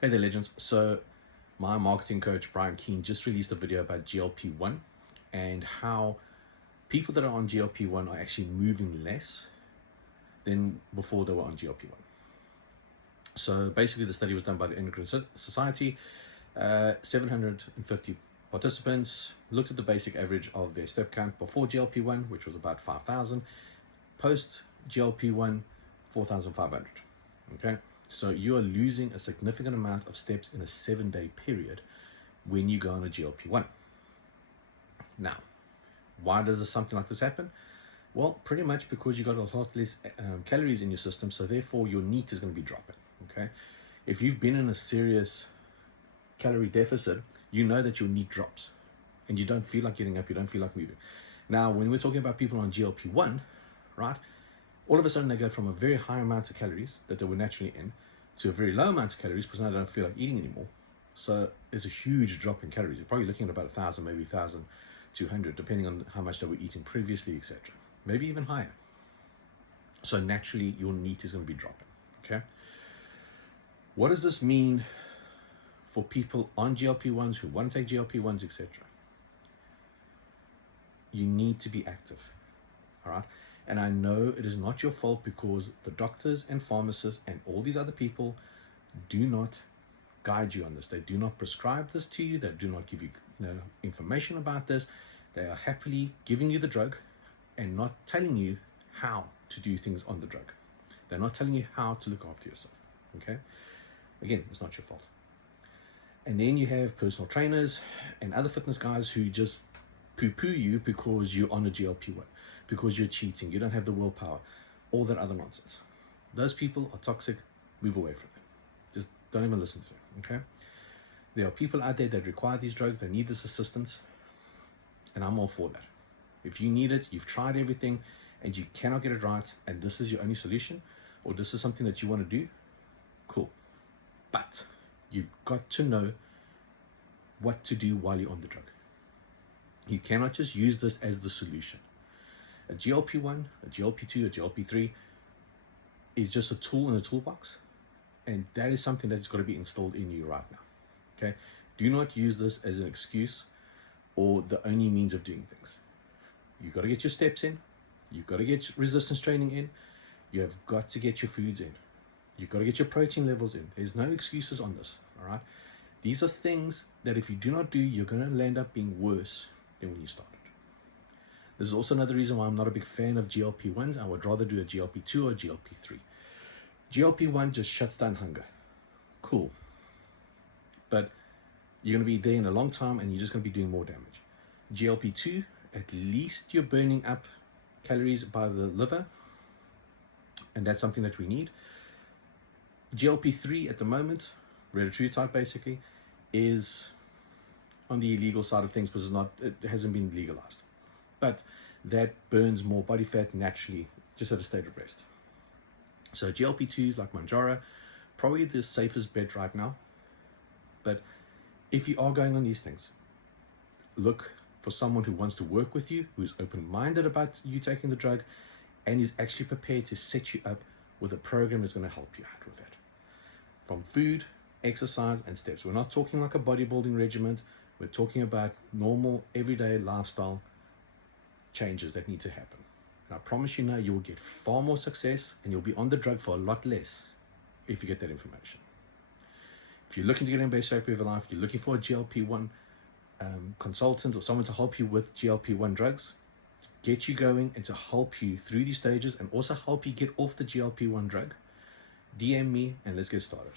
Hey there, legends. So my marketing coach, Brian Keane, just released a video about GLP-1 and how people that are on GLP-1 are actually moving less than before they were on GLP-1. So basically the study was done by the Endocrine Society, 750 participants, looked at the basic average of their step count before GLP-1, which was about 5,000, post GLP-1, 4,500. Okay, so you are losing a significant amount of steps in a 7-day period when you go on a GLP-1. Now, why does something like this happen? Well, pretty much because you got a lot less calories in your system, so therefore your NEAT is going to be dropping. Okay, if you've been in a serious calorie deficit, you know that your NEAT drops and you don't feel like getting up, you don't feel like moving. Now, when we're talking about people on GLP-1, right, all of a sudden they go from a very high amount of calories that they were naturally in to a very low amount of calories because now they don't feel like eating anymore. So there's a huge drop in calories. You're probably looking at about 1,000, maybe 1,200, depending on how much they were eating previously, etc. Maybe even higher. So naturally your NEAT is going to be dropping. Okay. What does this mean for people on GLP-1s who want to take GLP-1s, etc.? You need to be active. All right. And I know it is not your fault because the doctors and pharmacists and all these other people do not guide you on this. They do not prescribe this to you. They do not give you information about this. They are happily giving you the drug and not telling you how to do things on the drug. They're not telling you how to look after yourself. Okay? Again, it's not your fault. And then you have personal trainers and other fitness guys who just poo-poo you because you're on a GLP-1, because you're cheating, you don't have the willpower, all that other nonsense. Those people are toxic. Move away from them. Just don't even listen to them, okay? There are people out there that require these drugs, they need this assistance, and I'm all for that. If you need it, you've tried everything, and you cannot get it right, and this is your only solution, or this is something that you want to do, cool. But you've got to know what to do while you're on the drug. You cannot just use this as the solution. A GLP-1, a GLP-2, a GLP-3 is just a tool in a toolbox, and that is something that's got to be installed in you right now. Okay? Do not use this as an excuse or the only means of doing things. You've got to get your steps in. You've got to get resistance training in. You have got to get your foods in. You've got to get your protein levels in. There's no excuses on this, all right? These are things that if you do not do, you're going to end up being worse than when you started. This is also another reason why I'm not a big fan of GLP-1s. I would rather do a GLP-2 or a GLP-3. GLP-1 just shuts down hunger. Cool. But you're going to be there in a long time and you're just going to be doing more damage. GLP-2, at least you're burning up calories by the liver, and that's something that we need. GLP-3 at the moment, retatrutide basically, is on the illegal side of things because it hasn't been legalized. But that burns more body fat naturally, just at a state of rest. So GLP-2s like Manjaro, probably the safest bet right now. But if you are going on these things, look for someone who wants to work with you, who's open-minded about you taking the drug, and is actually prepared to set you up with a program that's going to help you out with that. From food, exercise, and steps. We're not talking like a bodybuilding regimen. We're talking about normal, everyday lifestyle changes that need to happen. And I promise you now, you will get far more success and you'll be on the drug for a lot less if you get that information. If you're looking to get in best shape of your life, you're looking for a GLP-1 consultant or someone to help you with GLP-1 drugs, to get you going and to help you through these stages and also help you get off the GLP-1 drug, DM me and let's get started.